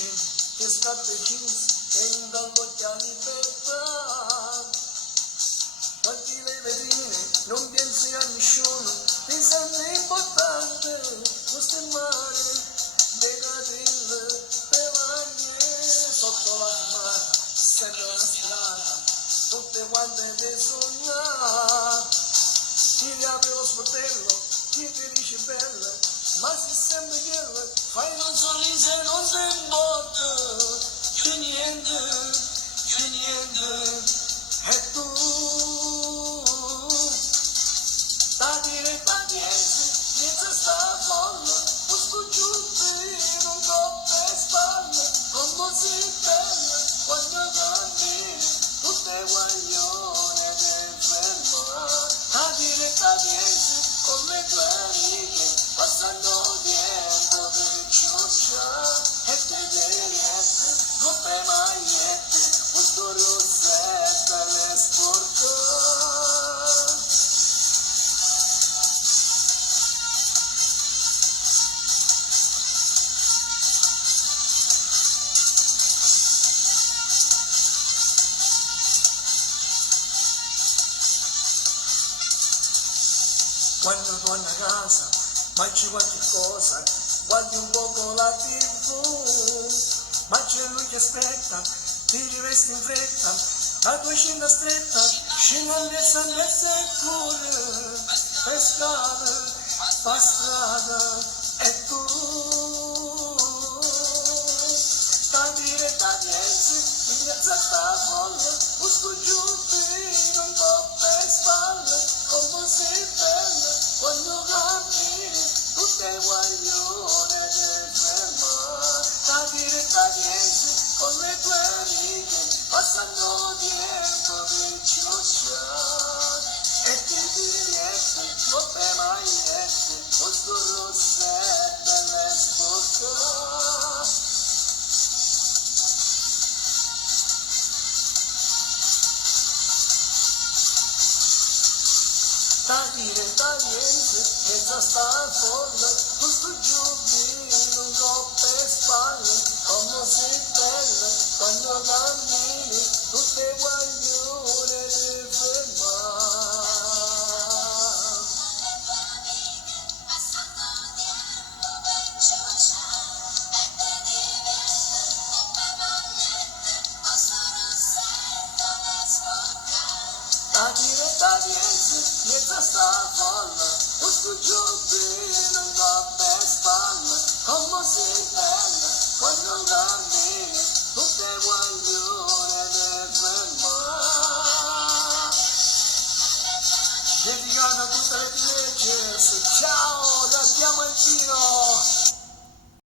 scene che scarpe e jeans e in dall'occhiali per quanti le vetrine non pensi a nessuno, ti senti importante, questo è mare, begatelle, pevagne, sotto la mare, sembra una strada, tutte quante te sognate, chi ti apre lo sportello, chi ti dice bella, ma se sempre quella, fai un sorriso e non sei morto, più niente, e tu, da dire pazienza, senza sta folla, busco giù per un colpo e spalle, come si bella, quando cammini, tutte guaglione del fermo, da dire pazienza, con le tue righe, passando tempo per ciuccia, e te dirette, roppe magliette, questo rossetto le sporca. Quando torna a casa, mangi qualche cosa, guardi un poco la TV, ma c'è lui che aspetta, ti rivesti in fretta, la tua scena stretta, scena all'SMS e corre, per scala, fa strada, e tu, da dire taglienze, in mezzo a sta folla, busco giù per un po' per spalle, come sei bella, quando cammini, tutte guaglione del fermo, da dire taglienze, con le tue righe, passando tempo di ciuccia, e ti dirette, roppe magliette, questo rossetto e le sporca. Da dire taglienze, mezza sta folla, questo giubbino, un coppe e spalle, come sei bella, quando cammini, tutte guaglione del fermare. Da dire taglienze, mezza sta folla, questo giubbino, un coppe e spalle, come sei bella, quando cammini, tutte guaglione del fermare. Dedicata a tutte le teenagers, ciao da Diamantino!